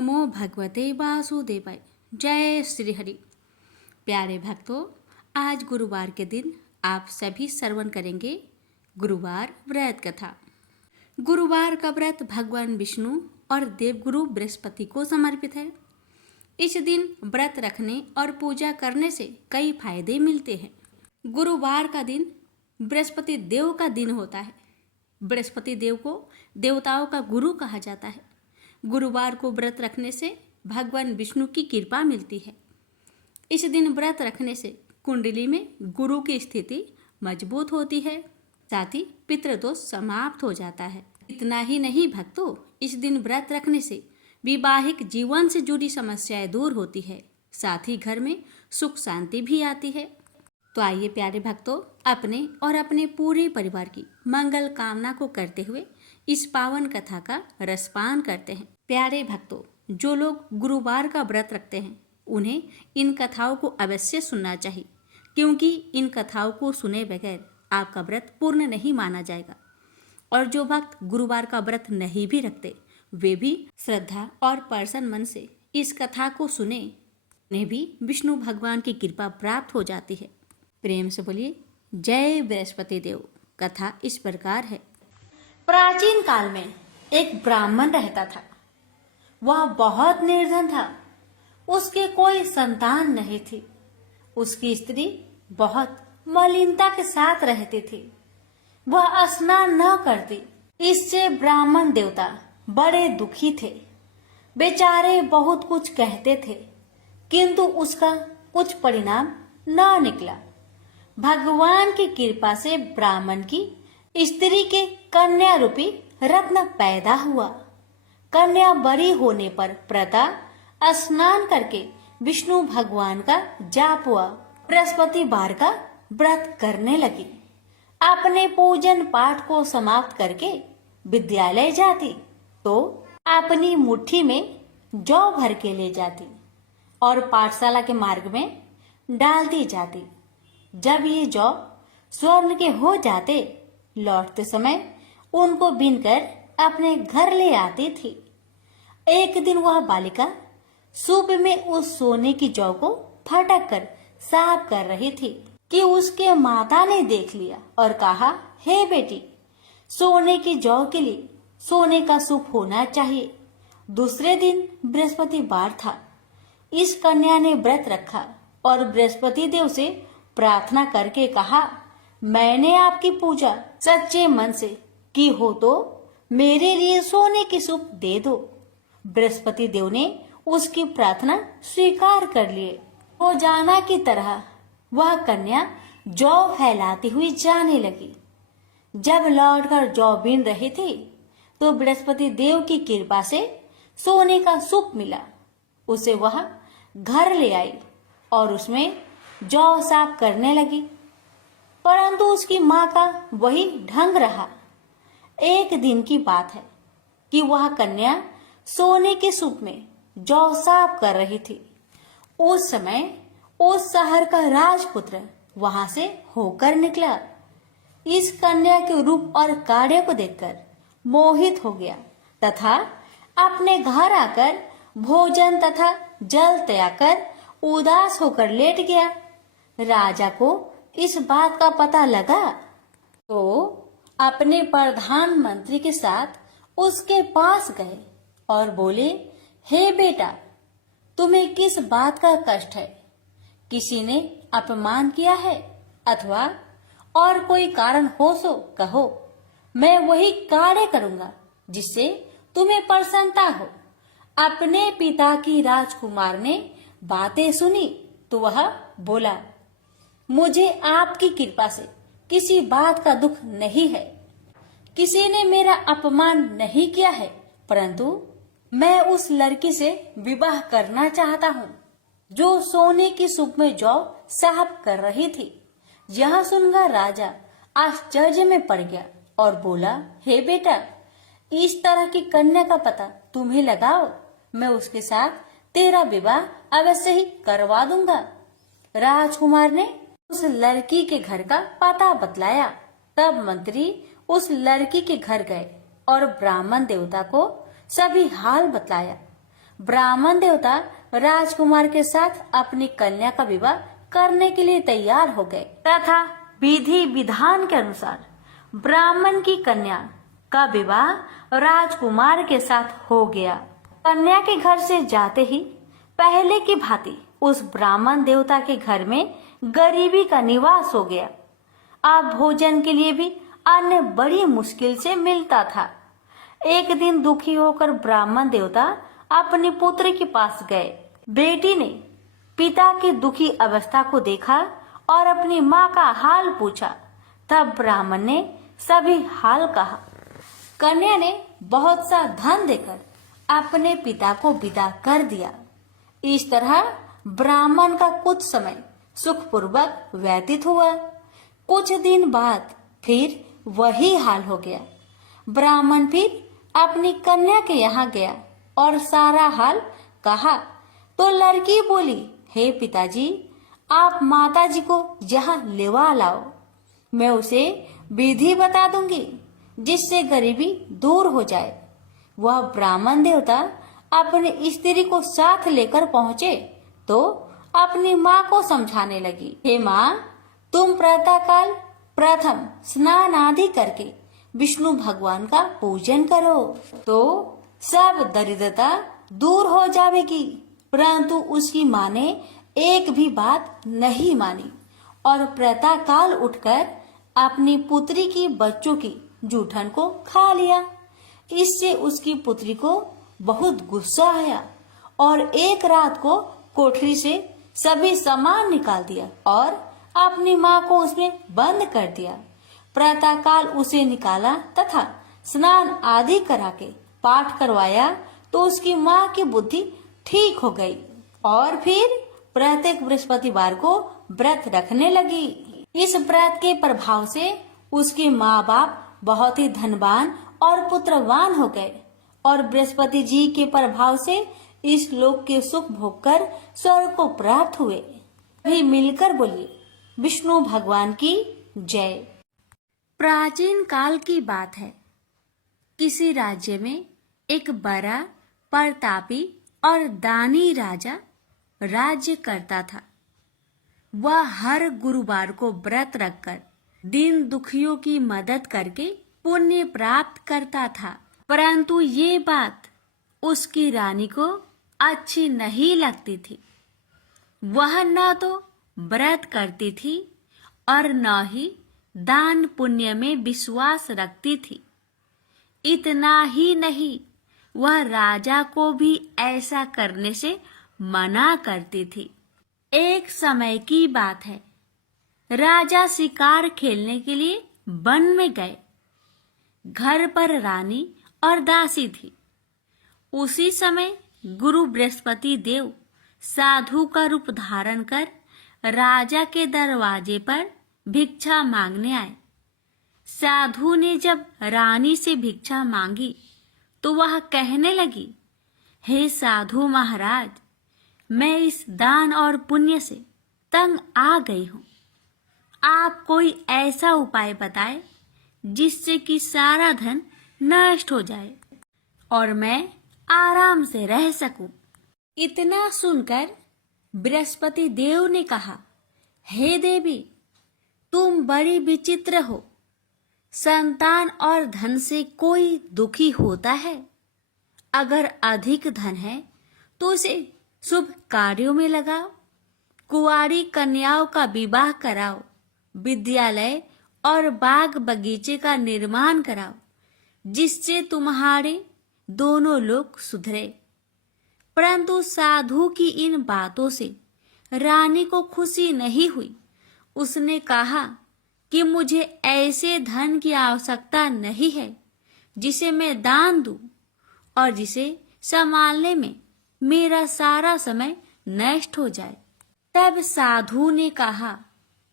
नमो भगवते वासुदेवाय। जय श्री हरि। प्यारे भक्तों, आज गुरुवार के दिन आप सभी श्रवण करेंगे गुरुवार व्रत कथा। गुरुवार का व्रत भगवान विष्णु और देवगुरु बृहस्पति को समर्पित है। इस दिन व्रत रखने और पूजा करने से कई फायदे मिलते हैं। गुरुवार का दिन बृहस्पति देव का दिन होता है। बृहस्पति देव को देवताओं का गुरु कहा जाता है। गुरुवार को व्रत रखने से भगवान विष्णु की कृपा मिलती है। इस दिन व्रत रखने से कुंडली में गुरु की स्थिति मजबूत होती है, साथ ही पितृदोष समाप्त हो जाता है। इतना ही नहीं भक्तों, इस दिन व्रत रखने से वैवाहिक जीवन से जुड़ी समस्याएं दूर होती है, साथ ही घर में सुख शांति भी आती है। तो आइए प्यारे भक्तों, अपने और अपने पूरे परिवार की मंगल कामना को करते हुए इस पावन कथा का रसपान करते हैं। प्यारे भक्तों, जो लोग गुरुवार का व्रत रखते हैं उन्हें इन कथाओं को अवश्य सुनना चाहिए, क्योंकि इन कथाओं को सुने बगैर आपका व्रत पूर्ण नहीं माना जाएगा। और जो भक्त गुरुवार का व्रत नहीं भी रखते वे भी श्रद्धा और प्रसन्न मन से इस कथा को सुने, उन्हें भी विष्णु भगवान की कृपा प्राप्त हो जाती है। प्रेम से बोलिए जय बृहस्पति देव। कथा इस प्रकार है। प्राचीन काल में एक ब्राह्मण रहता था। वह बहुत निर्धन था। उसके कोई संतान नहीं थी। उसकी स्त्री बहुत मलिनता के साथ रहती थी। वह स्नान न करती। इससे ब्राह्मण देवता बड़े दुखी थे। बेचारे बहुत कुछ कहते थे, किंतु उसका कुछ परिणाम न निकला। भगवान की कृपा से ब्राह्मण की स्त्री के कन्या रूपी रत्न पैदा हुआ। कन्या बड़ी होने पर प्रता स्नान करके विष्णु भगवान का जाप हुआ। बृहस्पतिवार का व्रत करने लगी। अपने पूजन पाठ को समाप्त करके विद्यालय जाती तो अपनी मुट्ठी में जौ भर के ले जाती और पाठशाला के मार्ग में डालती जाती। जब ये जौ स्वर्ण के हो जाते, लौटते समय उनको बीनकर अपने घर ले आती थी। एक दिन वह बालिका सूप में उस सोने की जौ को फटक कर साफ कर रही थी कि उसके माता ने देख लिया और कहा, हे बेटी, सोने की जौ के लिए सोने का सूप होना चाहिए। दूसरे दिन बृहस्पतिवार था। इस कन्या ने व्रत रखा और बृहस्पति देव से प्रार्थना करके कहा, मैंने आपकी पूजा सच्चे मन से की हो तो मेरे लिए सोने की सूप दे दो। बृहस्पति देव ने उसकी प्रार्थना स्वीकार कर लिए। रोजाना की तरह वह कन्या जौ फैलाती हुई जाने लगी। जब लौटकर जौ बीन रही थी तो बृहस्पति देव की कृपा से सोने का सूप मिला। उसे वह घर ले आई और उसमें जौ साफ करने लगी, परंतु उसकी माँ का वही ढंग रहा। एक दिन की बात है कि वह कन्या सोने के सूप में जौ साफ कर रही थी। उस समय उस शहर का राजपुत्र वहां से होकर निकला। इस कन्या के रूप और कार्य को देखकर मोहित हो गया तथा अपने घर आकर भोजन तथा जल त्याग कर उदास होकर लेट गया। राजा को इस बात का पता लगा तो अपने प्रधानमंत्री के साथ उसके पास गए और बोले, हे बेटा, तुम्हें किस बात का कष्ट है? किसी ने अपमान किया है अथवा और कोई कारण हो सो कहो, मैं वही कार्य करूंगा जिससे तुम्हें प्रसन्नता हो। अपने पिता की राजकुमार ने बातें सुनी तो वह बोला, मुझे आपकी कृपा से किसी बात का दुख नहीं है। किसी ने मेरा अपमान नहीं किया है, परंतु मैं उस लड़की से विवाह करना चाहता हूँ जो सोने की सूप में जौ साफ कर रही थी। यह सुनकर राजा आश्चर्य में पड़ गया और बोला, हे बेटा, इस तरह की कन्या का पता तुम्हें लगाओ, मैं उसके साथ तेरा विवाह अवश्य ही करवा दूंगा। राजकुमार ने उस लड़की के घर का पता बतलाया। तब मंत्री उस लड़की के घर गए और ब्राह्मण देवता को सभी हाल बतलाया। ब्राह्मण देवता राजकुमार के साथ अपनी कन्या का विवाह करने के लिए तैयार हो गए तथा विधि विधान के अनुसार ब्राह्मण की कन्या का विवाह राजकुमार के साथ हो गया। कन्या के घर से जाते ही पहले की भांति उस ब्राह्मण देवता के घर में गरीबी का निवास हो गया। अब भोजन के लिए भी अन्न बड़ी मुश्किल से मिलता था। एक दिन दुखी होकर ब्राह्मण देवता अपनी पुत्री के पास गए। बेटी ने पिता की दुखी अवस्था को देखा और अपनी माँ का हाल पूछा। तब ब्राह्मण ने सभी हाल कहा। कन्या ने बहुत सा धन देकर अपने पिता को विदा कर दिया। इस तरह ब्राह्मण का कुछ समय सुखपूर्वक व्यतीत हुआ। कुछ दिन बाद फिर वही हाल हो गया। ब्राह्मण फिर अपनी कन्या के यहाँ गया और सारा हाल कहा तो लड़की बोली, हे पिताजी, आप माताजी को यहाँ लेवा लाओ। मैं उसे विधि बता दूंगी जिससे गरीबी दूर हो जाए। वह ब्राह्मण देवता अपनी स्त्री को साथ लेकर पहुँचे तो अपनी माँ को समझाने लगी, हे माँ, तुम प्रातःकाल प्रथम स्नान आदि करके विष्णु भगवान का पूजन करो तो सब दरिद्रता दूर हो जाएगी। परंतु उसकी माँ ने एक भी बात नहीं मानी और प्रातःकाल उठकर अपनी पुत्री की बच्चों की जूठन को खा लिया। इससे उसकी पुत्री को बहुत गुस्सा आया और एक रात को कोठरी से सभी सामान निकाल दिया और अपनी माँ को उसमें बंद कर दिया। प्रातःकाल उसे निकाला तथा स्नान आदि करा के पाठ करवाया तो उसकी माँ की बुद्धि ठीक हो गई और फिर प्रत्येक बृहस्पतिवार को व्रत रखने लगी। इस व्रत के प्रभाव से उसके माँ बाप बहुत ही धनवान और पुत्रवान हो गए और बृहस्पति जी के प्रभाव से इस लोक के सुख भोग कर स्वर्ग को प्राप्त हुए। भी मिलकर बोलिए, विष्णु भगवान की जय। प्राचीन काल की बात है। किसी राज्य में एक बड़ा प्रतापी और दानी राजा राज्य करता था। वह हर गुरुवार को व्रत रखकर दीन दुखियों की मदद करके पुण्य प्राप्त करता था। परंतु ये बात उसकी रानी को अच्छी नहीं लगती थी। वह न तो व्रत करती थी और न ही दान पुण्य में विश्वास रखती थी। इतना ही नहीं, वह राजा को भी ऐसा करने से मना करती थी। एक समय की बात है। राजा शिकार खेलने के लिए वन में गए। घर पर रानी और दासी थी। उसी समय गुरु बृहस्पति देव साधु का रूप धारण कर राजा के दरवाजे पर भिक्षा मांगने आए। साधु ने जब रानी से भिक्षा मांगी तो वह कहने लगी, हे साधु महाराज, मैं इस दान और पुण्य से तंग आ गई हूँ। आप कोई ऐसा उपाय बताएं जिससे कि सारा धन नष्ट हो जाए और मैं आराम से रह सकूं। इतना सुनकर बृहस्पति देव ने कहा, हे देवी, तुम बड़ी विचित्र हो। संतान और धन से कोई दुखी होता है? अगर अधिक धन है तो उसे शुभ कार्यों में लगाओ, कुंवारी कन्याओं का विवाह कराओ, विद्यालय और बाग बगीचे का निर्माण कराओ, जिससे तुम्हारे दोनों लोग सुधरे। परंतु साधु की इन बातों से रानी को खुशी नहीं हुई। उसने कहा कि मुझे ऐसे धन की आवश्यकता नहीं है जिसे मैं दान दूं और जिसे संभालने में मेरा सारा समय नष्ट हो जाए। तब साधु ने कहा,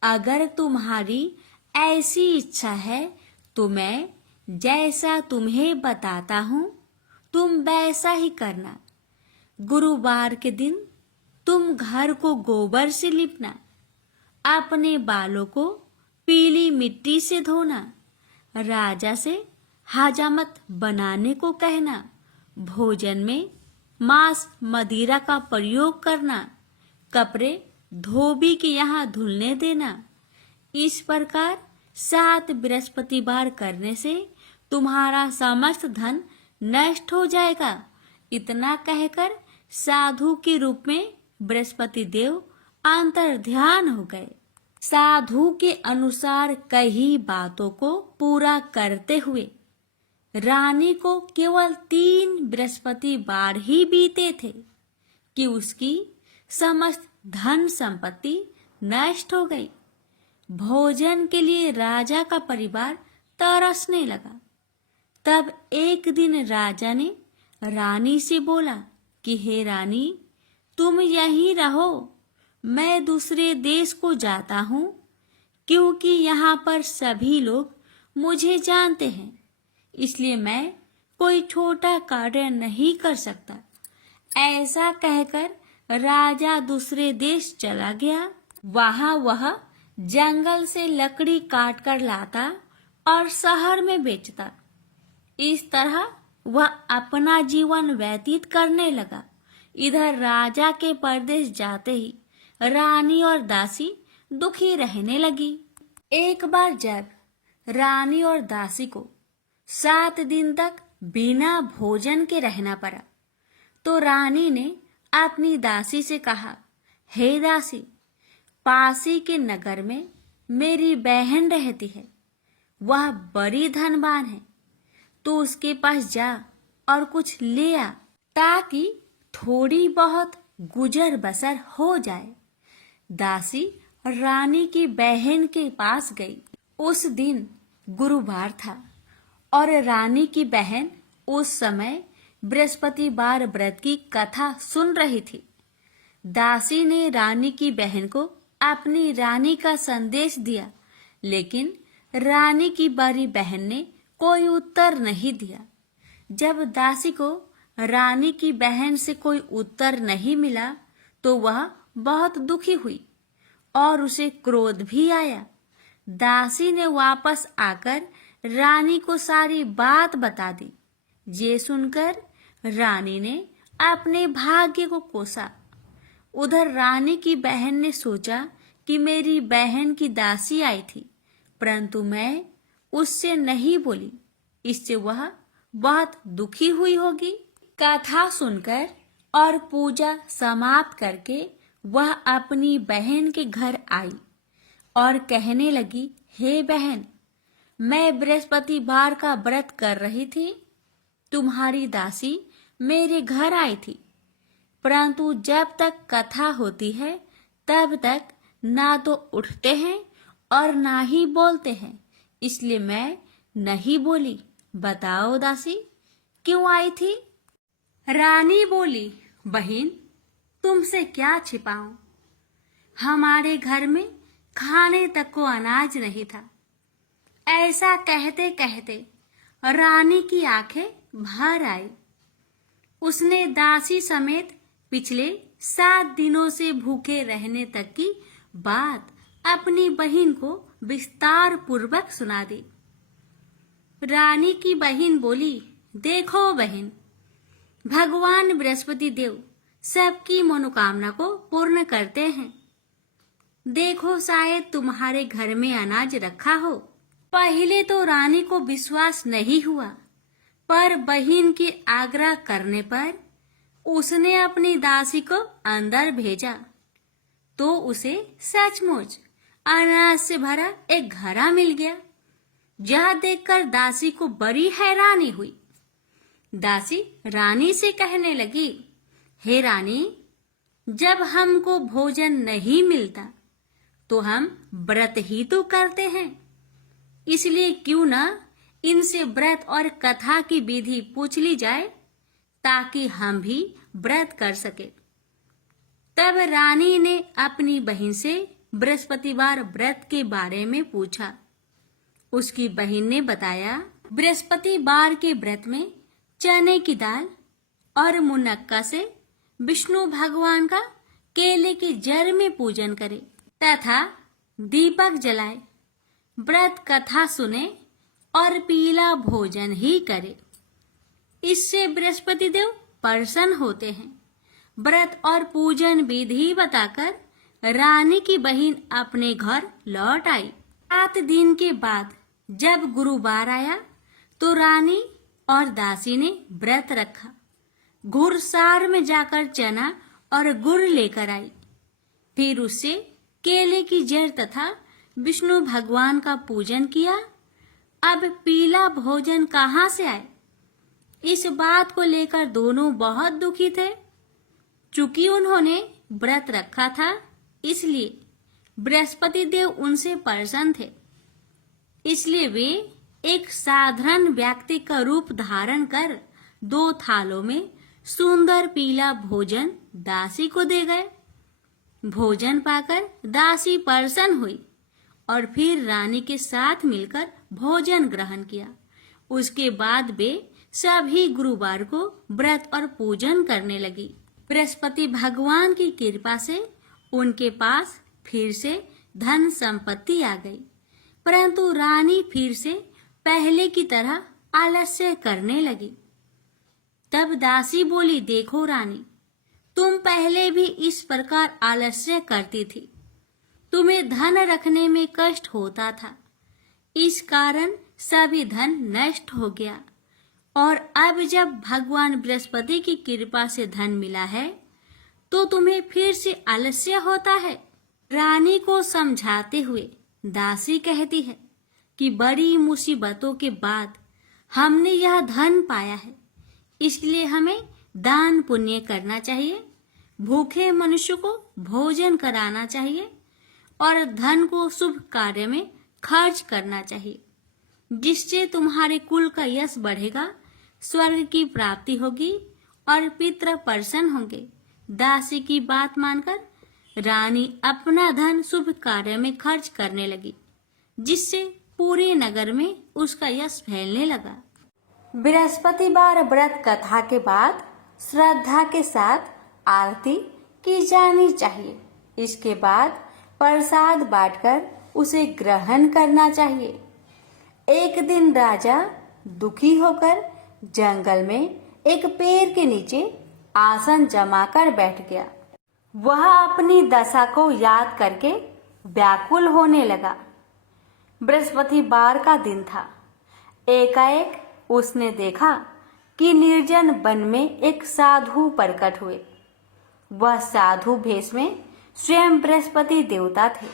अगर तुम्हारी ऐसी इच्छा है तो मैं जैसा तुम्हें बताता हूँ तुम वैसा ही करना। गुरुवार के दिन तुम घर को गोबर से लिपना, अपने बालों को पीली मिट्टी से धोना, राजा से हजामत बनाने को कहना, भोजन में मांस मदिरा का प्रयोग करना, कपड़े धोबी के यहाँ धुलने देना। इस प्रकार 7 बृहस्पतिवार करने से तुम्हारा समस्त धन नष्ट हो जाएगा। इतना कहकर साधु के रूप में बृहस्पति देव अंतर्ध्यान हो गए। साधु के अनुसार कई बातों को पूरा करते हुए रानी को केवल 3 बृहस्पतिवार ही बीते थे कि उसकी समस्त धन संपत्ति नष्ट हो गई। भोजन के लिए राजा का परिवार तरसने लगा। तब एक दिन राजा ने रानी से बोला कि हे रानी, तुम यहीं रहो, मैं दूसरे देश को जाता हूँ, क्योंकि यहाँ पर सभी लोग मुझे जानते हैं, इसलिए मैं कोई छोटा कार्य नहीं कर सकता। ऐसा कहकर राजा दूसरे देश चला गया। वहाँ वह जंगल से लकड़ी काट कर लाता और शहर में बेचता। इस तरह वह अपना जीवन व्यतीत करने लगा। इधर राजा के परदेश जाते ही रानी और दासी दुखी रहने लगी। एक बार जब रानी और दासी को 7 दिन तक बिना भोजन के रहना पड़ा, तो रानी ने अपनी दासी से कहा, हे दासी, पासी के नगर में मेरी बहन रहती है, वह बड़ी धनवान है, तो उसके पास जा और कुछ ले आ, ताकि थोड़ी बहुत गुजर बसर हो जाए। दासी रानी की बहन के पास गई। उस दिन गुरुवार था और रानी की बहन उस समय बृहस्पतिवार व्रत की कथा सुन रही थी। दासी ने रानी की बहन को अपनी रानी का संदेश दिया, लेकिन रानी की बड़ी बहन ने कोई उत्तर नहीं दिया। जब दासी को रानी की बहन से कोई उत्तर नहीं मिला, तो वह बहुत दुखी हुई और उसे क्रोध भी आया। दासी ने वापस आकर रानी को सारी बात बता दी। ये सुनकर रानी ने अपने भाग्य को कोसा। उधर रानी की बहन ने सोचा कि मेरी बहन की दासी आई थी, परंतु मैं उससे नहीं बोली, इससे वह बहुत दुखी हुई होगी। कथा सुनकर और पूजा समाप्त करके वह अपनी बहन के घर आई और कहने लगी, हे बहन, मैं बृहस्पतिवार का व्रत कर रही थी, तुम्हारी दासी मेरे घर आई थी, परंतु जब तक कथा होती है तब तक ना तो उठते हैं और ना ही बोलते हैं, इसलिए मैं नहीं बोली। बताओ दासी, क्यों आई थी? रानी बोली, बहन, तुमसे क्या छिपाऊं, हमारे घर में खाने तक को अनाज नहीं था। ऐसा कहते कहते रानी की आंखें भर आई। उसने दासी समेत पिछले 7 दिनों से भूखे रहने तक की बात अपनी बहन को विस्तार पूर्वक सुना दी। रानी की बहन बोली, देखो बहन, भगवान बृहस्पति देव सबकी मनोकामना को पूर्ण करते हैं। देखो, शायद तुम्हारे घर में अनाज रखा हो। पहले तो रानी को विश्वास नहीं हुआ, पर बहन के आग्रह करने पर उसने अपनी दासी को अंदर भेजा, तो उसे सचमुच अनाज से भरा एक घड़ा मिल गया। यह देखकर दासी को बड़ी हैरानी हुई। दासी रानी से कहने लगी, हे रानी, जब हमको भोजन नहीं मिलता तो हम व्रत ही तो करते हैं, इसलिए क्यों ना इनसे व्रत और कथा की विधि पूछ ली जाए, ताकि हम भी व्रत कर सके। तब रानी ने अपनी बहन से बृहस्पतिवार व्रत के बारे में पूछा। उसकी बहन ने बताया, बृहस्पतिवार के व्रत में चने की दाल और मुनक्का से विष्णु भगवान का केले के जड़ में पूजन करे तथा दीपक जलाए, व्रत कथा सुने और पीला भोजन ही करे। इससे बृहस्पति देव प्रसन्न होते हैं। व्रत और पूजन विधि बताकर रानी की बहन अपने घर लौट आई। 7 दिन के बाद जब गुरुवार आया तो रानी और दासी ने व्रत रखा। घुड़सार में जाकर चना और गुड़ लेकर आई। फिर उससे केले की जड़ तथा विष्णु भगवान का पूजन किया। अब पीला भोजन कहाँ से आए, इस बात को लेकर दोनों बहुत दुखी थे। चूंकि उन्होंने व्रत रखा था, इसलिए बृहस्पति देव उनसे प्रसन्न थे। इसलिए वे एक साधारण व्यक्ति का रूप धारण कर 2 थालों में सुंदर पीला भोजन दासी को दे गए। भोजन पाकर दासी प्रसन्न हुई और फिर रानी के साथ मिलकर भोजन ग्रहण किया। उसके बाद वे सभी गुरुवार को व्रत और पूजन करने लगी। बृहस्पति भगवान की कृपा से उनके पास फिर से धन संपत्ति आ गई, परंतु रानी फिर से पहले की तरह आलस्य करने लगी। तब दासी बोली, देखो रानी, तुम पहले भी इस प्रकार आलस्य करती थी। तुम्हें धन रखने में कष्ट होता था, इस कारण सभी धन नष्ट हो गया, और अब जब भगवान बृहस्पति की कृपा से धन मिला है तो तुम्हें फिर से आलस्य होता है। रानी को समझाते हुए दासी कहती है कि बड़ी मुसीबतों के बाद हमने यह धन पाया है, इसलिए हमें दान पुण्य करना चाहिए, भूखे मनुष्य को भोजन कराना चाहिए और धन को शुभ कार्य में खर्च करना चाहिए, जिससे तुम्हारे कुल का यश बढ़ेगा, स्वर्ग की प्राप्ति होगी और पितृ प्रसन्न होंगे। दासी की बात मानकर रानी अपना धन शुभ कार्य में खर्च करने लगी, जिससे पूरे नगर में उसका यश फैलने लगा। बृहस्पतिवार व्रत कथा के बाद श्रद्धा के साथ आरती की जानी चाहिए। इसके बाद प्रसाद बांटकर उसे ग्रहण करना चाहिए। एक दिन राजा दुखी होकर जंगल में एक पेड़ के नीचे आसन जमाकर बैठ गया। वह अपनी दशा को याद करके व्याकुल होने लगा। बृहस्पतिवार का दिन था। एकाएक उसने देखा कि निर्जन वन में एक साधु प्रकट हुए। वह साधु भेष में स्वयं बृहस्पति देवता थे।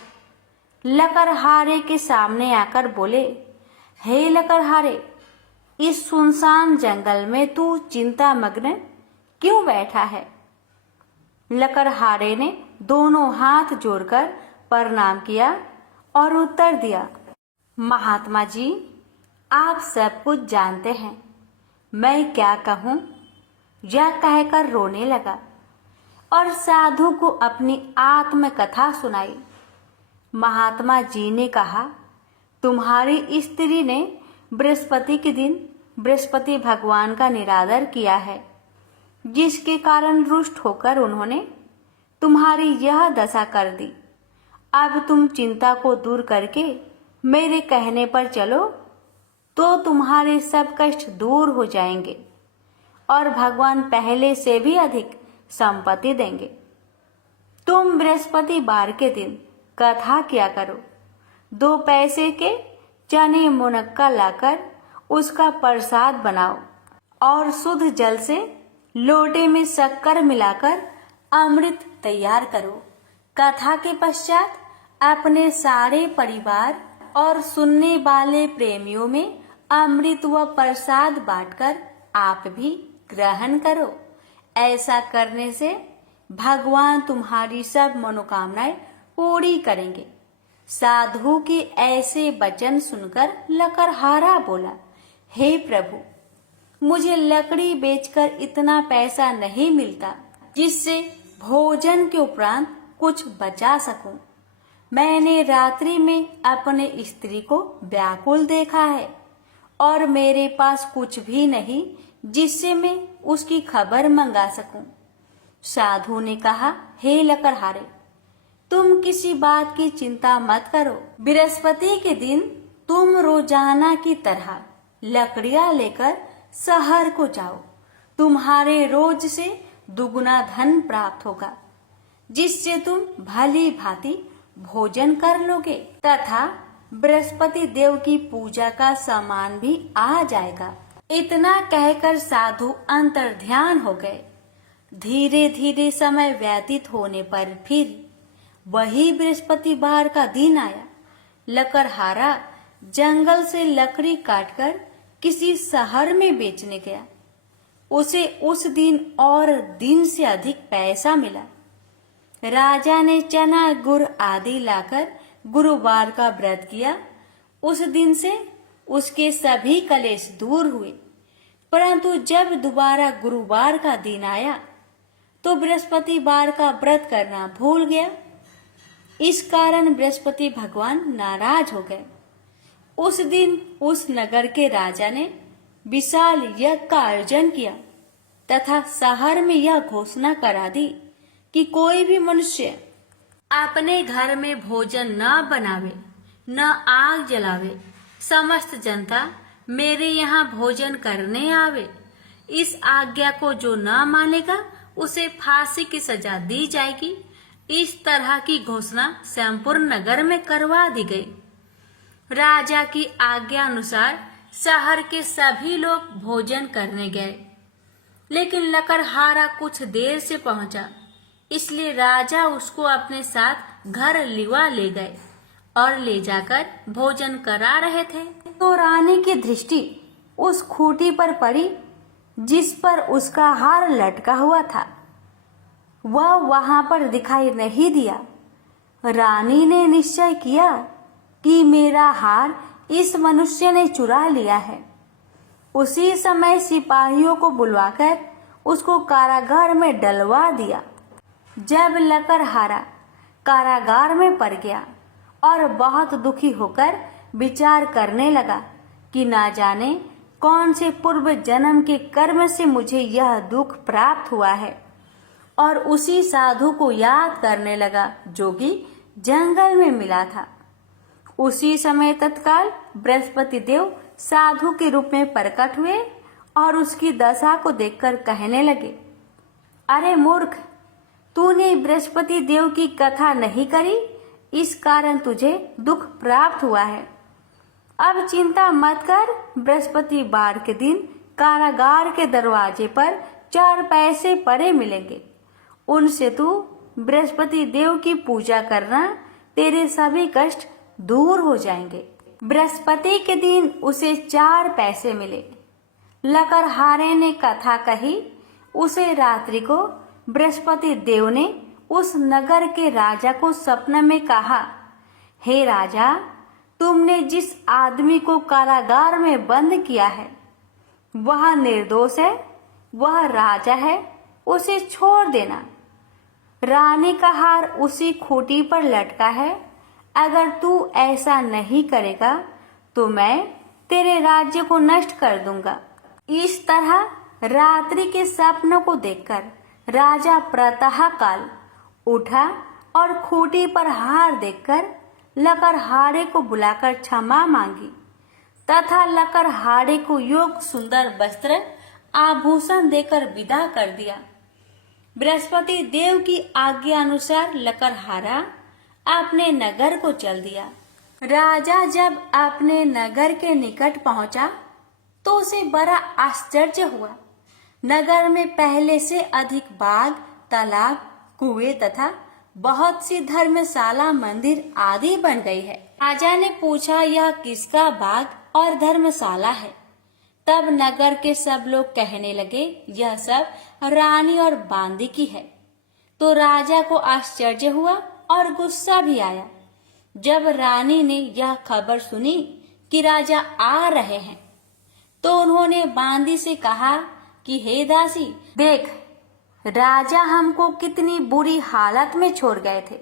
लकड़हारे के सामने आकर बोले, हे लकड़हारे, इस सुनसान जंगल में तू चिंता मग्न क्यों बैठा है? लकड़हारे ने दोनों हाथ जोड़कर प्रणाम किया और उत्तर दिया, महात्मा जी, आप सब कुछ जानते हैं, मैं क्या कहूँ? यह कहकर रोने लगा और साधु को अपनी आत्मकथा सुनाई। महात्मा जी ने कहा, तुम्हारी स्त्री ने बृहस्पति के दिन बृहस्पति भगवान का निरादर किया है, जिसके कारण रुष्ट होकर उन्होंने तुम्हारी यह दशा कर दी। अब तुम चिंता को दूर करके मेरे कहने पर चलो तो तुम्हारे सब कष्ट दूर हो जाएंगे और भगवान पहले से भी अधिक संपत्ति देंगे। तुम बृहस्पतिवार के दिन कथा किया करो। 2 पैसे के चने मुनक्का लाकर उसका प्रसाद बनाओ और शुद्ध जल से लोटे में शक्कर मिलाकर अमृत तैयार करो। कथा के पश्चात अपने सारे परिवार और सुनने वाले प्रेमियों में अमृत व प्रसाद बांटकर आप भी ग्रहण करो। ऐसा करने से भगवान तुम्हारी सब मनोकामनाएं पूरी करेंगे। साधु के ऐसे वचन सुनकर लकड़हारा बोला, हे प्रभु, मुझे लकड़ी बेचकर इतना पैसा नहीं मिलता जिससे भोजन के उपरांत कुछ बचा सकूं। मैंने रात्रि में अपने स्त्री को व्याकुल देखा है और मेरे पास कुछ भी नहीं जिससे मैं उसकी खबर मंगा सकूं। साधु ने कहा, हे लकड़हारे, तुम किसी बात की चिंता मत करो। बृहस्पति के दिन तुम रोजाना की तरह लकड़ियां लेकर शहर को जाओ। तुम्हारे रोज से दुगुना धन प्राप्त होगा, जिससे तुम भली भांति भोजन कर लोगे तथा बृहस्पति देव की पूजा का सामान भी आ जाएगा। इतना कहकर साधु अंतर्ध्यान हो गए। धीरे धीरे समय व्यतीत होने पर फिर वही बृहस्पतिवार का दिन आया। लकड़हारा जंगल से लकड़ी काटकर किसी शहर में बेचने गया। उसे उस दिन और दिन से अधिक पैसा मिला। राजा ने चना गुड़ आदि लाकर गुरुवार का व्रत किया। उस दिन से उसके सभी कलेश दूर हुए। परंतु जब दोबारा गुरुवार का दिन आया तो बृहस्पतिवार का व्रत करना भूल गया। इस कारण बृहस्पति भगवान नाराज हो गए। उस दिन उस नगर के राजा ने विशाल यज्ञ का आयोजन किया तथा शहर में यह घोषणा करा दी कि कोई भी मनुष्य अपने घर में भोजन न बनावे, न आग जलावे। समस्त जनता मेरे यहाँ भोजन करने आवे। इस आज्ञा को जो न मानेगा उसे फांसी की सजा दी जाएगी। इस तरह की घोषणा संपूर्ण नगर में करवा दी गई। राजा की आज्ञा अनुसार शहर के सभी लोग भोजन करने गए, लेकिन लकड़हारा कुछ देर से पहुंचा, इसलिए राजा उसको अपने साथ घर लिवा ले गए और ले जाकर भोजन करा रहे थे। तो रानी की दृष्टि उस खूंटी पर पड़ी जिस पर उसका हार लटका हुआ था। वह वहां पर दिखाई नहीं दिया। रानी ने निश्चय किया कि मेरा हार इस मनुष्य ने चुरा लिया है। उसी समय सिपाहियों को बुलवाकर उसको कारागार में डलवा दिया। जब लकड़हारा कारागार में पड़ गया और बहुत दुखी होकर विचार करने लगा कि ना जाने कौन से पूर्व जन्म के कर्म से मुझे यह दुख प्राप्त हुआ है, और उसी साधु को याद करने लगा जो कि जंगल में मिला था। उसी समय तत्काल बृहस्पति देव साधु के रूप में प्रकट हुए और उसकी दशा को देखकर कहने लगे, अरे मूर्ख, तूने बृहस्पति देव की कथा नहीं करी, इस कारण तुझे दुख प्राप्त हुआ है। अब चिंता मत कर। बृहस्पतिवार के दिन कारागार के दरवाजे पर 4 पैसे पड़े मिलेंगे। उनसे तू बृहस्पति देव की पूजा करना, तेरे सभी कष्ट दूर हो जाएंगे। बृहस्पति के दिन उसे 4 पैसे मिले। लकड़हारे ने कथा कही। उसे रात्रि को बृहस्पति देव ने उस नगर के राजा को सपने में कहा, हे राजा, तुमने जिस आदमी को कारागार में बंद किया है वह निर्दोष है, वह राजा है, उसे छोड़ देना। रानी का हार उसी खूंटी पर लटका है। अगर तू ऐसा नहीं करेगा तो मैं तेरे राज्य को नष्ट कर दूंगा। इस तरह रात्रि के सपनों को देखकर राजा प्रातः काल उठा और खूंटी पर हार देखकर लकड़हारे को बुलाकर क्षमा मांगी तथा लकड़हारे को योग सुंदर वस्त्र आभूषण देकर विदा कर दिया। बृहस्पति देव की आज्ञा अनुसार लकड़हारा अपने नगर को चल दिया। राजा जब अपने नगर के निकट पहुंचा तो उसे बड़ा आश्चर्य हुआ। नगर में पहले से अधिक बाग, तालाब, कुएं तथा बहुत सी धर्मशाला, मंदिर आदि बन गई है। राजा ने पूछा, यह किसका बाग और धर्मशाला है? तब नगर के सब लोग कहने लगे, यह सब रानी और बांदी की है। तो राजा को आश्चर्य हुआ और गुस्सा भी आया। जब रानी ने यह खबर सुनी कि राजा आ रहे हैं तो उन्होंने बांदी से कहा कि हे दासी, देख, राजा हमको कितनी बुरी हालत में छोड़ गए थे।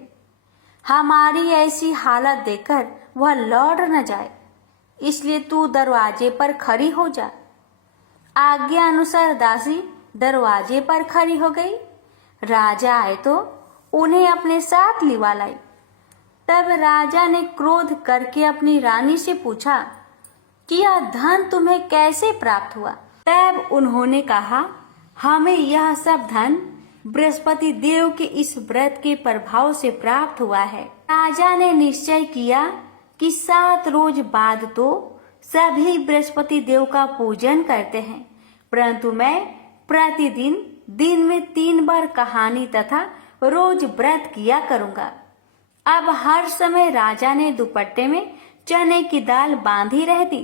हमारी ऐसी हालत देखकर वह लौट न जाए, इसलिए तू दरवाजे पर खड़ी हो जा। आज्ञा अनुसार दासी दरवाजे पर खड़ी हो गई। राजा आए तो उन्हें अपने साथ लिवा लाई। तब राजा ने क्रोध करके अपनी रानी से पूछा कि यह धन तुम्हें कैसे प्राप्त हुआ? तब उन्होंने कहा, हमें यह सब धन बृहस्पति देव के इस व्रत के प्रभाव से प्राप्त हुआ है। राजा ने निश्चय किया कि 7 रोज बाद तो सभी बृहस्पति देव का पूजन करते हैं, परंतु मैं प्रतिदिन दिन में 3 बार कहानी तथा रोज व्रत किया करूंगा। अब हर समय राजा ने दुपट्टे में चने की दाल बांधी रहती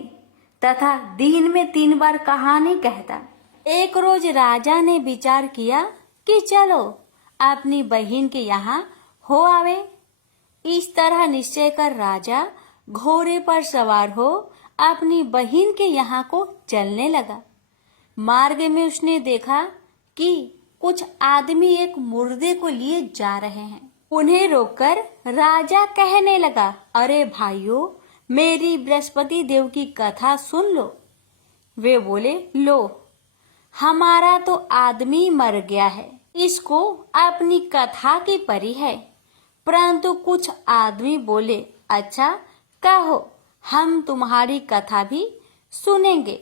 तथा दिन में 3 बार कहानी कहता। एक रोज राजा ने विचार किया कि चलो अपनी बहन के यहाँ हो आवे। इस तरह निश्चय कर राजा घोड़े पर सवार हो अपनी बहन के यहाँ को चलने लगा। मार्ग में उसने देखा कि कुछ आदमी एक मुर्दे को लिए जा रहे हैं। उन्हें रोककर राजा कहने लगा, अरे भाइयों, मेरी बृहस्पति देव की कथा सुन लो। वे बोले, लो, हमारा तो आदमी मर गया है, इसको अपनी कथा की परी है। परंतु कुछ आदमी बोले, अच्छा कहो, हम तुम्हारी कथा भी सुनेंगे।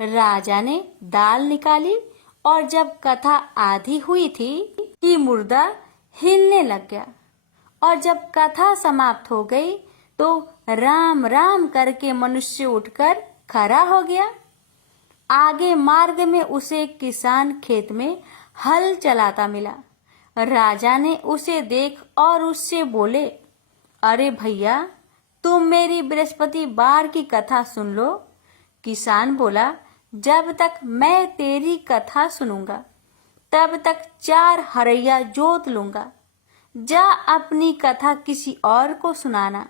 राजा ने दाल निकाली और जब कथा आधी हुई थी कि मुर्दा हिलने लग गया, और जब कथा समाप्त हो गई तो राम राम करके मनुष्य उठकर खड़ा हो गया। आगे मार्ग में उसे एक किसान खेत में हल चलाता मिला। राजा ने उसे देख और उससे बोले, अरे भैया, तुम मेरी बृहस्पति बार की कथा सुन लो। किसान बोला, जब तक मैं तेरी कथा सुनूंगा तब तक 4 हरैया जोत लूंगा। जा अपनी कथा किसी और को सुनाना।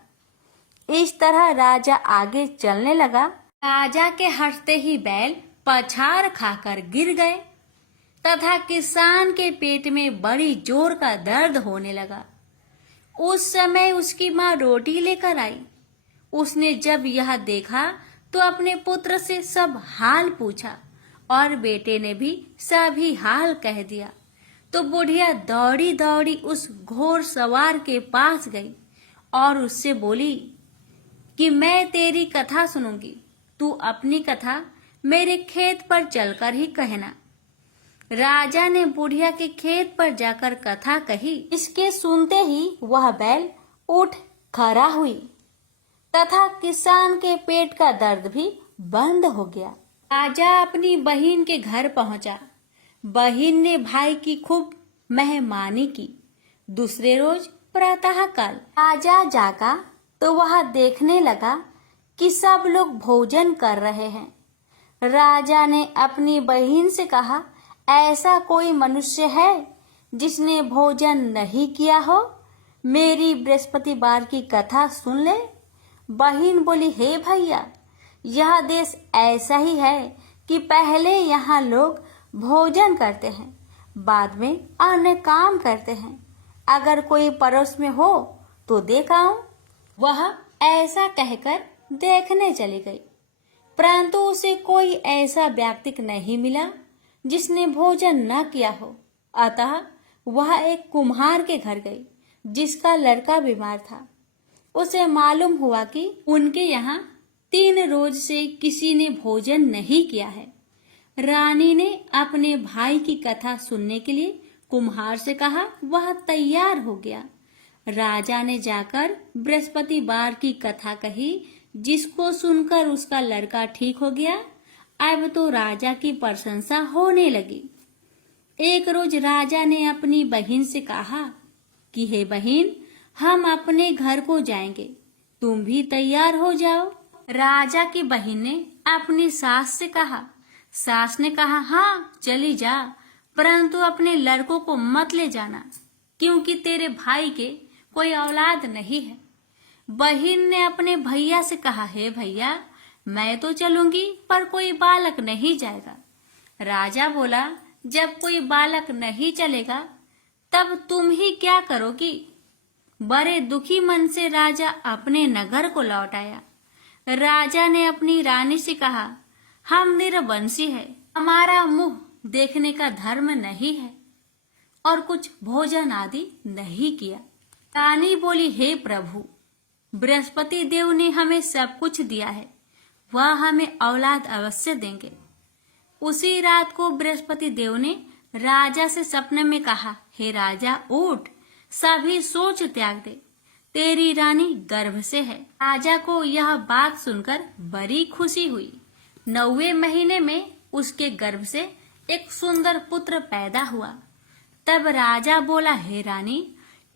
इस तरह राजा आगे चलने लगा। राजा के हंसते ही बैल पछाड़ खाकर गिर गए तथा किसान के पेट में बड़ी जोर का दर्द होने लगा। उस समय उसकी माँ रोटी लेकर आई। उसने जब यह देखा तो अपने पुत्र से सब हाल पूछा और बेटे ने भी सभी हाल कह दिया। तो बुढ़िया दौड़ी दौड़ी उस घोड़ सवार के पास गई और उससे बोली कि मैं तेरी कथा सुनूंगी, तू अपनी कथा मेरे खेत पर चलकर ही कहना। राजा ने बुढ़िया के खेत पर जाकर कथा कही। इसके सुनते ही वह बैल उठ खड़ा हुई तथा किसान के पेट का दर्द भी बंद हो गया। राजा अपनी बहन के घर पहुंचा। बहन ने भाई की खूब मेहमानी की। दूसरे रोज प्रातःकाल राजा जागा तो वह देखने लगा कि सब लोग भोजन कर रहे हैं। राजा ने अपनी बहन से कहा, ऐसा कोई मनुष्य है जिसने भोजन नहीं किया हो? मेरी बृहस्पतिवार की कथा सुन ले। बहन बोली, हे भैया, यह देश ऐसा ही है कि पहले यहाँ लोग भोजन करते हैं, बाद में अन्य काम करते हैं। अगर कोई पड़ोस में हो तो देख आऊं। वह ऐसा कहकर देखने चली गई, परंतु उसे कोई ऐसा व्यक्ति नहीं मिला जिसने भोजन न किया हो। अतः वह एक कुम्हार के घर गई जिसका लड़का बीमार था। उसे मालूम हुआ कि उनके यहाँ 3 रोज से किसी ने भोजन नहीं किया है। रानी ने अपने भाई की कथा सुनने के लिए कुम्हार से कहा। वह तैयार हो गया। राजा ने जाकर बृहस्पतिवार की कथा कही, जिसको सुनकर उसका लड़का ठीक हो गया। अब तो राजा की प्रशंसा होने लगी। एक रोज राजा ने अपनी बहन से कहा कि हे बहन, हम अपने घर को जाएंगे, तुम भी तैयार हो जाओ। राजा की बहन ने अपनी सास से कहा। सास ने कहा, हाँ चली जा, परंतु अपने लड़कों को मत ले जाना, क्योंकि तेरे भाई के कोई औलाद नहीं है। बहन ने अपने भैया से कहा, हे भैया, मैं तो चलूंगी पर कोई बालक नहीं जाएगा। राजा बोला, जब कोई बालक नहीं चलेगा तब तुम ही क्या करोगी? बड़े दुखी मन से राजा अपने नगर को लौट आया। राजा ने अपनी रानी से कहा, हम निरवंशी है, हमारा मुंह देखने का धर्म नहीं है और कुछ भोजन आदि नहीं किया। रानी बोली, हे प्रभु, बृहस्पति देव ने हमें सब कुछ दिया है, वह हमें औलाद अवश्य देंगे। उसी रात को बृहस्पति देव ने राजा से सपने में कहा, हे राजा उठ, सभी सोच त्याग दे, तेरी रानी गर्भ से है। राजा को यह बात सुनकर बड़ी खुशी हुई। 9वें महीने में उसके गर्भ से एक सुंदर पुत्र पैदा हुआ। तब राजा बोला, हे रानी,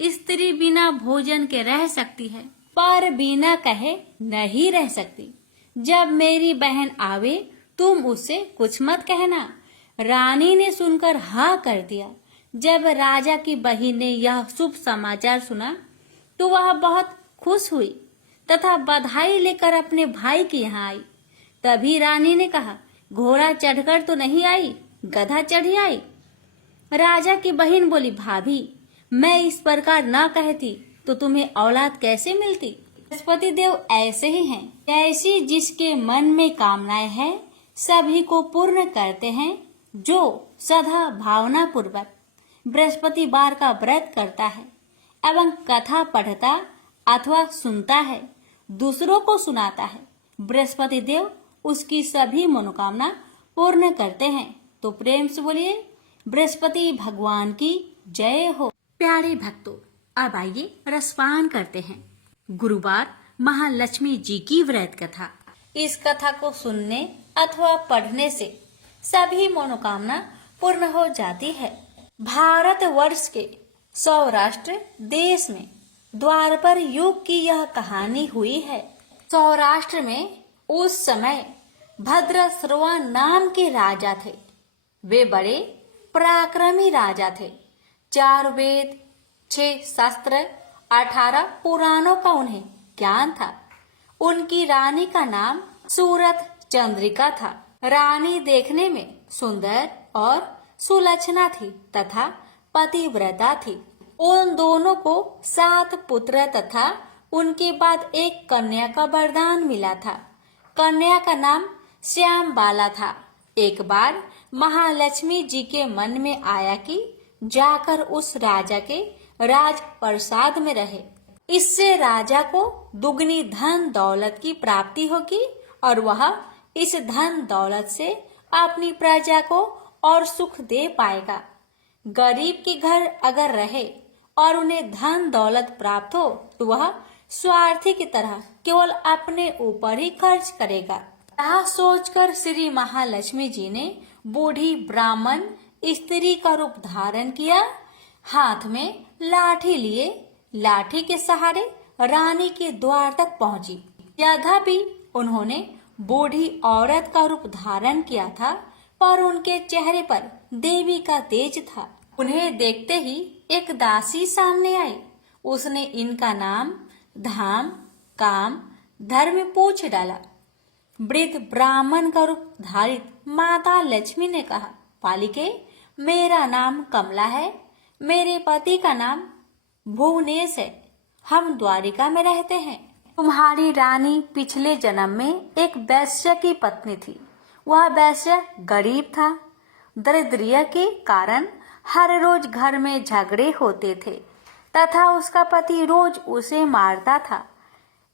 स्त्री बिना भोजन के रह सकती है, पर बिना कहे नहीं रह सकती। जब मेरी बहन आवे तुम उससे कुछ मत कहना। रानी ने सुनकर हाँ कर दिया। जब राजा की बहन ने यह शुभ समाचार सुना तो वह बहुत खुश हुई तथा बधाई लेकर अपने भाई के यहाँ आई। तभी रानी ने कहा, घोड़ा चढ़कर तो नहीं आई, गधा चढ़ी आई। राजा की बहन बोली, भाभी, मैं इस प्रकार न कहती तो तुम्हें औलाद कैसे मिलती। बृहस्पति देव ऐसे ही हैं, ऐसी जिसके मन में कामनाएं हैं सभी को पूर्ण करते हैं। जो सदा भावना पूर्वक बृहस्पतिवार का व्रत करता है एवं कथा पढ़ता अथवा सुनता है, दूसरों को सुनाता है, बृहस्पति देव उसकी सभी मनोकामना पूर्ण करते हैं। तो प्रेम से बोलिए, बृहस्पति भगवान की जय हो। प्यारे भक्तों, अब आइए रसपान करते हैं गुरुवार महालक्ष्मी जी की व्रत कथा। इस कथा को सुनने अथवा पढ़ने से सभी मनोकामना पूर्ण हो जाती है। भारत वर्ष के सौराष्ट्र देश में द्वापर युग की यह कहानी हुई है। सौराष्ट्र में उस समय भद्रश्रवा नाम के राजा थे। वे बड़े पराक्रमी राजा थे। 4 वेद, 6 शास्त्र, 18 पुराणों का उन्हें ज्ञान था। उनकी रानी का नाम सूरत चंद्रिका था। रानी देखने में सुंदर और सुलक्षणा थी तथा पतिव्रता थी। उन दोनों को 7 पुत्र तथा उनके बाद एक कन्या का वरदान मिला था। कन्या का नाम श्याम बाला था। एक बार महालक्ष्मी जी के मन में आया कि जाकर उस राजा के राज प्रसाद में रहे। इससे राजा को दुगनी धन दौलत की प्राप्ति होगी और वह इस धन दौलत से अपनी प्रजा को और सुख दे पाएगा। गरीब के घर अगर रहे और उन्हें धन दौलत प्राप्त हो तो वह स्वार्थी की तरह केवल अपने ऊपर ही खर्च करेगा। यह सोचकर श्री महालक्ष्मी जी ने बूढ़ी ब्राह्मण स्त्री का रूप धारण किया। हाथ में लाठी लिए लाठी के सहारे रानी के द्वार तक पहुंची। यद्यपि उन्होंने बूढ़ी औरत का रूप धारण किया था, पर उनके चेहरे पर देवी का तेज था। उन्हें देखते ही एक दासी सामने आई। उसने इनका नाम, धाम, काम, धर्म पूछ डाला। वृद्ध ब्राह्मण का रूप धारित माता लक्ष्मी ने कहा, पालिके, मेरा नाम कमला है। मेरे पति का नाम भुवनेश है। हम द्वारिका में रहते हैं। तुम्हारी रानी पिछले जन्म में एक वैश्य की पत्नी थी। वह वैश्य गरीब था। दरिद्र के कारण हर रोज घर में झगड़े होते थे तथा उसका पति रोज उसे मारता था।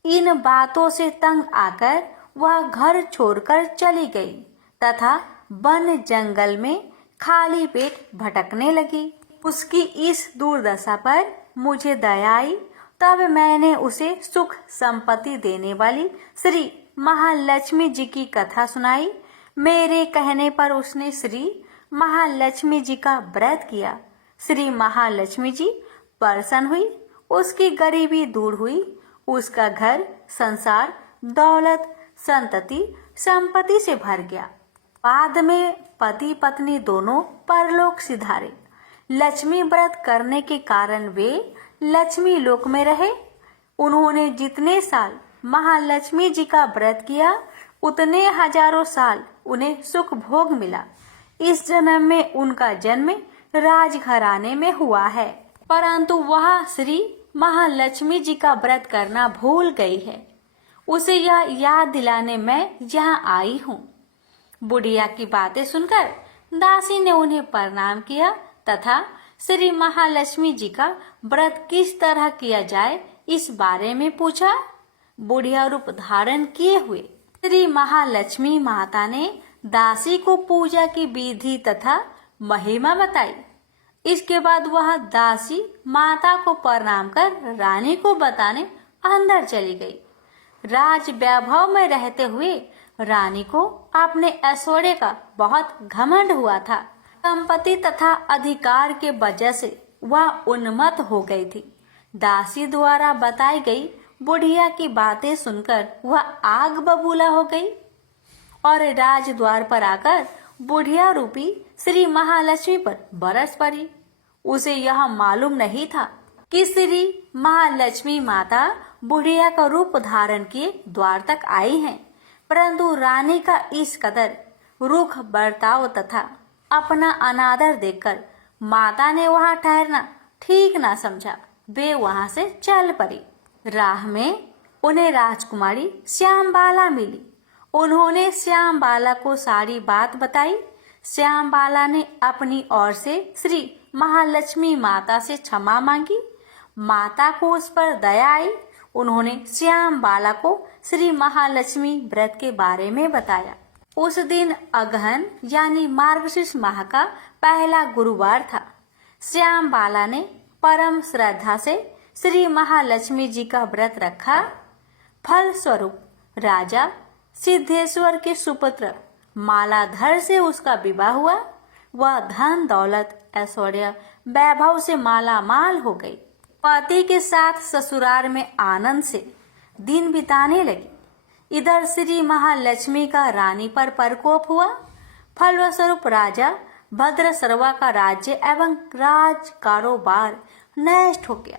इन बातों से तंग आकर वह घर छोड़कर चली गई तथा वन जंगल में खाली पेट भटकने लगी। उसकी इस दुर्दशा पर मुझे दया आई। तब मैंने उसे सुख संपत्ति देने वाली श्री महालक्ष्मी जी की कथा सुनाई। मेरे कहने पर उसने श्री महालक्ष्मी जी का व्रत किया। श्री महालक्ष्मी जी प्रसन्न हुई। उसकी गरीबी दूर हुई। उसका घर संसार दौलत संतति संपत्ति से भर गया। बाद में पति पत्नी दोनों परलोक सिधारे। लक्ष्मी व्रत करने के कारण वे लक्ष्मी लोक में रहे। उन्होंने जितने साल महालक्ष्मी जी का व्रत किया उतने हजारों साल उन्हें सुख भोग मिला। इस जन्म में उनका जन्म राजघराने में हुआ है, परंतु वह श्री महालक्ष्मी जी का व्रत करना भूल गई है। उसे यह याद दिलाने मैं यहाँ आई हूँ। बुढ़िया की बातें सुनकर दासी ने उन्हें प्रणाम किया तथा श्री महालक्ष्मी जी का व्रत किस तरह किया जाए इस बारे में पूछा। बुढ़िया रूप धारण किए हुए श्री महालक्ष्मी माता ने दासी को पूजा की विधि तथा महिमा बताई। इसके बाद वह दासी माता को प्रणाम कर रानी को बताने अंदर चली गई। राज वैभव में रहते हुए रानी को अपने ऐश्वर्य का बहुत घमंड हुआ था। संपत्ति तथा अधिकार के वजह से वह उन्मत्त हो गई थी। दासी द्वारा बताई गई बुढ़िया की बातें सुनकर वह आग बबूला हो गई और राजद्वार पर आकर बुढ़िया रूपी श्री महालक्ष्मी पर बरस पड़ी। उसे यह मालूम नहीं था कि श्री महालक्ष्मी माता बुढ़िया का रूप धारण किए द्वार तक आई हैं, परंतु रानी का इस कदर रूख बर्ताव तथा अपना अनादर देखकर माता ने वहां ठहरना ठीक ना समझा। वे वहां से चल पड़ी। राह में उन्हें राजकुमारी श्यामबाला मिली। उन्होंने श्यामबाला को सारी बात बताई। श्यामबाला ने अपनी ओर से श्री महालक्ष्मी माता से क्षमा मांगी। माता को उस पर दया आई। उन्होंने श्यामबाला को श्री महालक्ष्मी व्रत के बारे में बताया। उस दिन अगहन यानी मार्गशीर्ष माह का पहला गुरुवार था। श्यामबाला ने परम श्रद्धा से श्री महालक्ष्मी जी का व्रत रखा। फल स्वरूप राजा सिद्धेश्वर के सुपुत्र मालाधर से उसका विवाह हुआ। वह धन दौलत ऐश्वर्य वैभव से माला माल हो गई। पति के साथ ससुराल में आनंद से दिन बिताने लगी। इधर श्री महालक्ष्मी का रानी पर प्रकोप हुआ। फलस्वरूप राजा भद्रसर्वा का राज्य एवं राज कारोबार नष्ट हो गया,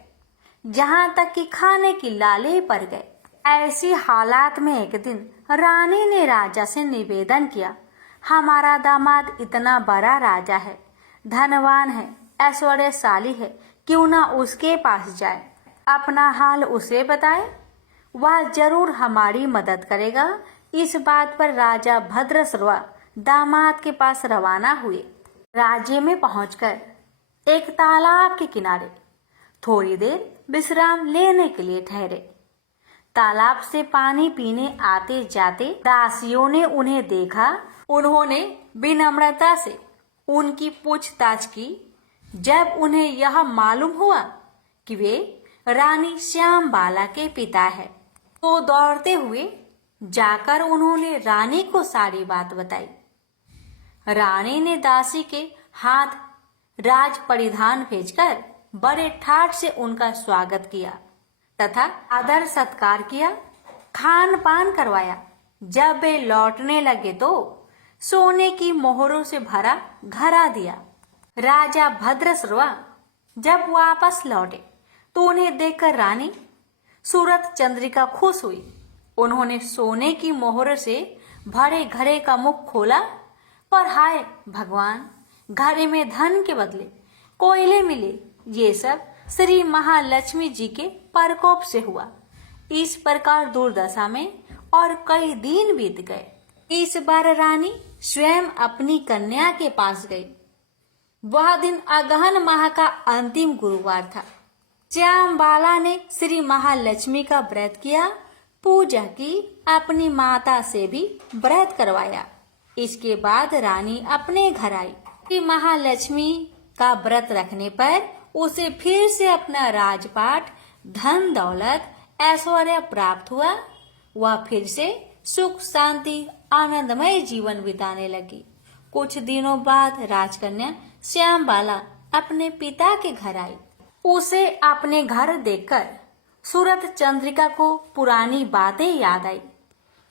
जहाँ तक कि खाने की लाले पड़ गए। ऐसी हालात में एक दिन रानी ने राजा से निवेदन किया, हमारा दामाद इतना बड़ा राजा है, धनवान है, ऐश्वर्यशाली है, क्यों ना उसके पास जाए, अपना हाल उसे बताए, वह जरूर हमारी मदद करेगा। इस बात पर राजा भद्रसर्वा दामाद के पास रवाना हुए। राज्य में पहुंचकर एक तालाब के किनारे थोड़ी देर विश्राम लेने के लिए ठहरे। तालाब से पानी पीने आते जाते दासियों ने उन्हें देखा। उन्होंने विनम्रता से उनकी पूछताछ की। जब उन्हें यह मालूम हुआ कि वे रानी श्यामबाला के पिता है, तो दौड़ते हुए जाकर उन्होंने रानी को सारी बात बताई। रानी ने दासी के हाथ राज परिधान भेजकर बड़े ठाट से उनका स्वागत किया तथा आदर सत्कार किया, खान पान करवाया। जब वे लौटने लगे तो सोने की मोहरों से भरा घड़ा दिया। राजा भद्रसर्वा जब वापस लौटे तो उन्हें देखकर रानी सूरत चंद्रिका खुश हुई। उन्होंने सोने की मोहर से भरे घड़े का मुख खोला, पर हाय भगवान, घड़े में धन के बदले कोयले मिले। ये सब श्री महालक्ष्मी जी के प्रकोप से हुआ। इस प्रकार दुर्दशा में और कई दिन बीत गए। इस बार रानी स्वयं अपनी कन्या के पास गई। वह दिन अगहन माह का अंतिम गुरुवार था। श्यामबाला ने श्री महालक्ष्मी का व्रत किया, पूजा की, अपनी माता से भी व्रत करवाया। इसके बाद रानी अपने घर आई। श्री महालक्ष्मी का व्रत रखने पर उसे फिर से अपना राजपाट, धन दौलत, ऐश्वर्य प्राप्त हुआ। वह फिर से सुख शांति आनंदमय जीवन बिताने लगी। कुछ दिनों बाद राजकन्या श्यामबाला अपने पिता के घर आई। उसे अपने घर देखकर सूरत चंद्रिका को पुरानी बातें याद आई।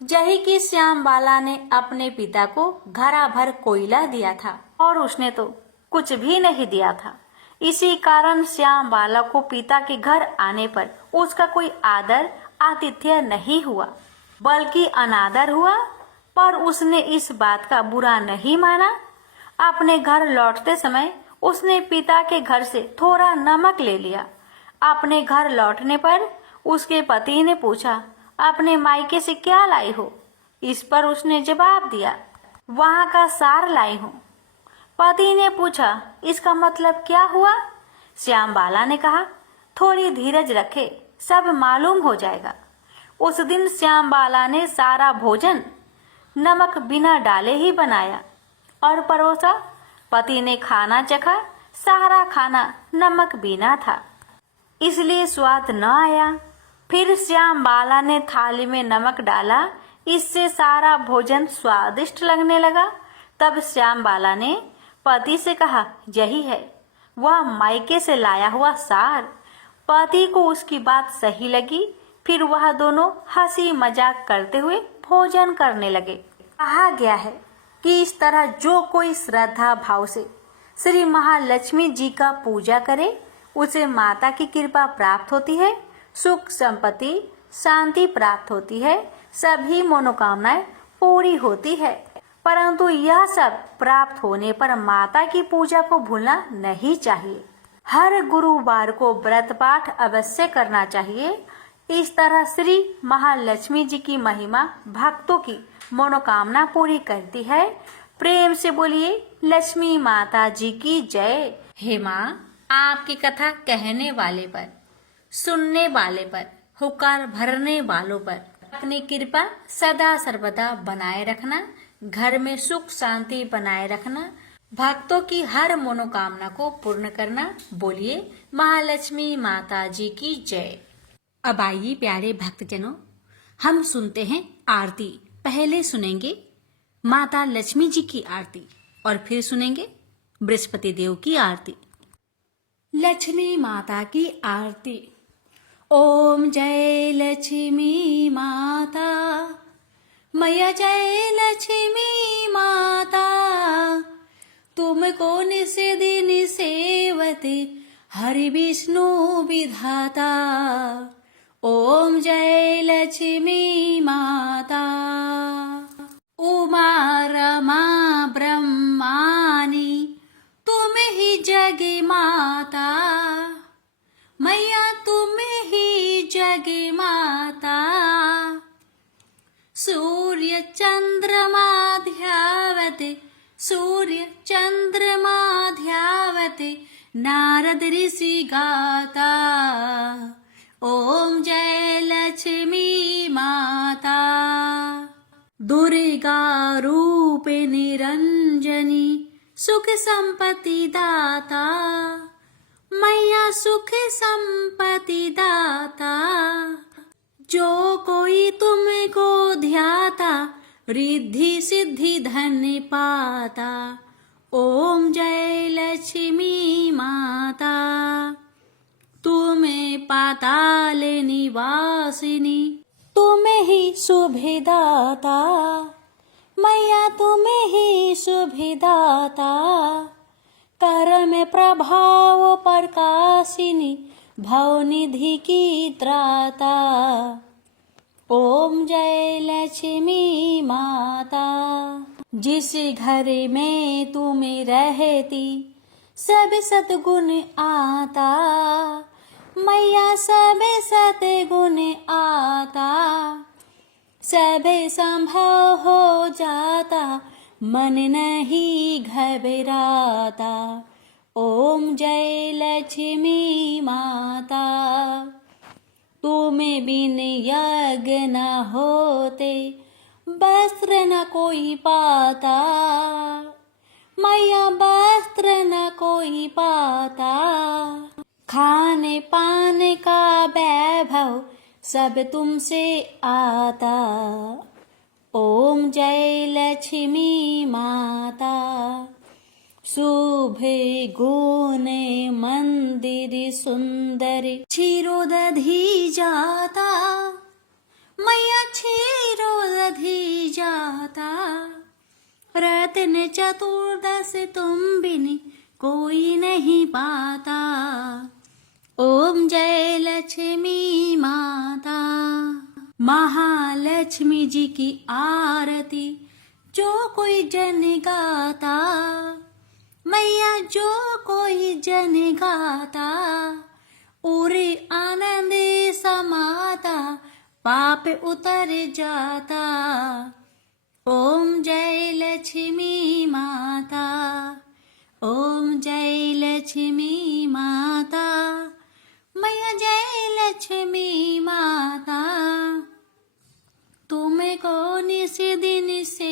यही कि श्यामबाला ने अपने पिता को घड़ा भर कोयला दिया था और उसने तो कुछ भी नहीं दिया था। इसी कारण श्यामबाला को पिता के घर आने पर उसका कोई आदर आतिथ्य नहीं हुआ, बल्कि अनादर हुआ। पर उसने इस बात का बुरा नहीं माना। अपने घर लौटते समय उसने पिता के घर से थोड़ा नमक ले लिया। अपने घर लौटने पर उसके पति ने पूछा, अपने मायके से क्या लाई हो? इस पर उसने जवाब दिया, वहां का सार लाई हूँ। पति ने पूछा, इसका मतलब क्या हुआ? श्यामबाला ने कहा, थोड़ी धीरज रखे, सब मालूम हो जाएगा। उस दिन श्यामबाला ने सारा भोजन नमक बिना डाले ही बनाया और परोसा। पति ने खाना चखा, सारा खाना नमक बिना था, इसलिए स्वाद न आया। फिर श्याम बाला ने थाली में नमक डाला, इससे सारा भोजन स्वादिष्ट लगने लगा। तब श्याम बाला ने पति से कहा, यही है वह मायके से लाया हुआ सार। पति को उसकी बात सही लगी। फिर वह दोनों हंसी मजाक करते हुए भोजन करने लगे। कहा गया है कि इस तरह जो कोई श्रद्धा भाव से श्री महालक्ष्मी जी का पूजा करे, उसे माता की कृपा प्राप्त होती है, सुख संपत्ति शांति प्राप्त होती है, सभी मनोकामनाएं पूरी होती है। परंतु यह सब प्राप्त होने पर माता की पूजा को भूलना नहीं चाहिए। हर गुरुवार को व्रत पाठ अवश्य करना चाहिए। इस तरह श्री महालक्ष्मी जी की महिमा भक्तों की मनोकामना पूरी करती है। प्रेम से बोलिए लक्ष्मी माता जी की जय। हे माँ, आपकी कथा कहने वाले पर, सुनने वाले पर, हुक्कार भरने वालों पर अपनी कृपा सदा सर्वदा बनाए रखना, घर में सुख शांति बनाए रखना, भक्तों की हर मनोकामना को पूर्ण करना। बोलिए महालक्ष्मी माता जी की जय। अब आइए प्यारे भक्तजनों, हम सुनते हैं आरती। पहले सुनेंगे माता लक्ष्मी जी की आरती और फिर सुनेंगे बृहस्पति देव की आरती। लक्ष्मी माता की आरती। ओम जय लक्ष्मी माता, मैया जय लक्ष्मी माता, तुमको निसे दिन सेवते हरि विष्णु विधाता। ओम जय लक्ष्मी माता। उमा रमा ब्रह्मानी तुम ही जग माता, मैया तुम ही जग माता। सूर्य चंद्रमा ध्यावते, सूर्य चंद्रमा ध्यावते, नारद ऋषि गाता। ओम जय लक्ष्मी माता। दुर्गा रूप निरंजनी सुख संपत्ति दाता, मैया सुख संपत्ति दाता। जो कोई तुमको ध्याता, रिद्धि सिद्धि धन पाता। ओम जय लक्ष्मी माता। तुम्हें पाताल निवासिनी, तुम्हें ही शुभदाता, मैया तुम्हें ही शुभदाता। कर्म प्रभाव प्रकाशिनी, भवनिधि की त्राता। ओम जय लक्ष्मी माता। जिस घर में तुम रहती, सब सद्गुण आता, मैया सब सद्गुण आता। सब संभव हो जाता, मन नहीं घबराता। ओम जय लक्ष्मी माता। तुम बिन यज्ञ न होते, वस्त्र न कोई पाता, मैया वस्त्र न कोई पाता। खाने पाने का वैभव सब तुमसे आता। ओम जय लक्ष्मी माता। शुभ गुण मंदिर सुंदर, क्षीरोदधि जाता, मैया क्षीरोदधि जाता। रत्न चतुर्दश तुम बिन कोई नहीं पाता। ओम जय लक्ष्मी माता। महालक्ष्मी जी की आरती जो कोई जन गाता, मैया जो कोई जन गाता। उरे आनंद समाता, पाप उतर जाता। ओम जय लक्ष्मी माता। ओम जय लक्ष्मी माता, मैया जय लक्ष्मी माता। तुमको निस दिन से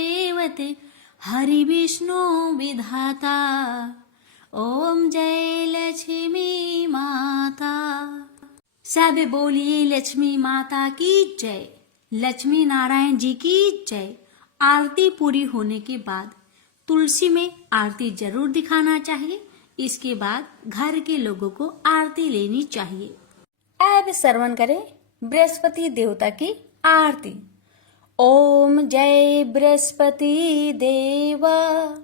करते हरि विष्णु विधाता। ओम जय लक्ष्मी माता। सब बोलिए लक्ष्मी माता की जय, लक्ष्मी नारायण जी की जय। आरती पूरी होने के बाद तुलसी में आरती जरूर दिखाना चाहिए। इसके बाद घर के लोगों को आरती लेनी चाहिए। अब श्रवण करें बृहस्पति देवता की आरती। ओम जय बृहस्पति देवा,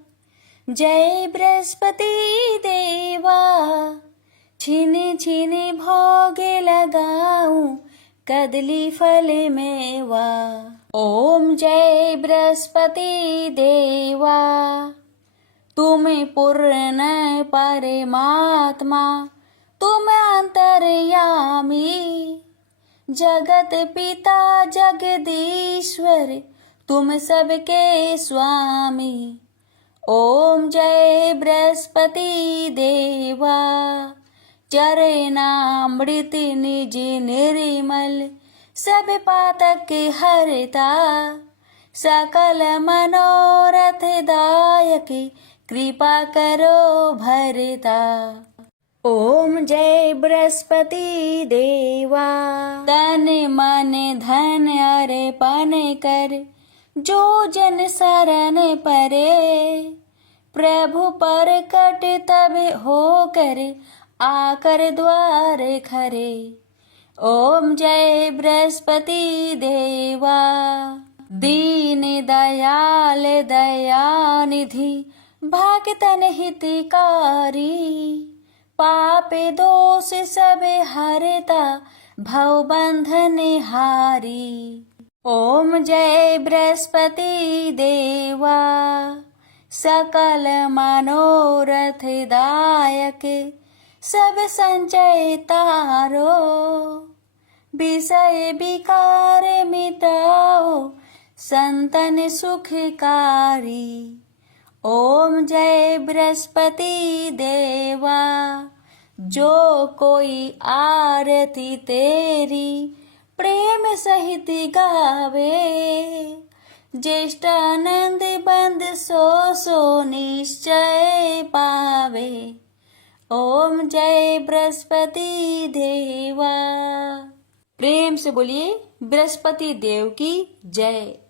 जय बृहस्पति देवा। छीने छीने भोगे लगाऊं कदली फल मेवा। ओम जय बृहस्पति देवा, तुम पूर्ण परमात्मा, तुम अंतर्यामी। जगत पिता जगदीश्वर, तुम सबके स्वामी। ओम जय बृहस्पति देवा, चरणामृत निज निर्मल, सब पातक हरता। सकल मनोरथ दायक, कृपा करो भरता। ओम जय बृहस्पति देवा, तन मन धन अर्पण कर, जो जन शरण परे। प्रभु पर कट तब होकर, आकर द्वार खरे। ओम जय बृहस्पति देवा, दीन दयाल दयानिधि, भक्तन हितकारी। पाप दोष सब हरता, भव बंधन हारी। ओम जय बृहस्पति देवा, सकल मनोरथ दायक, सब संचय तारो। विषय विकार मिटाओ, संतन सुखकारी। ओम जय बृहस्पति देवा, जो कोई आरती तेरी प्रेम सहित गावे। ज्येष्ठ आनंद बंद सो निश्चय पावे। ओम जय बृहस्पति देवा। प्रेम से बोलिए बृहस्पति देव की जय।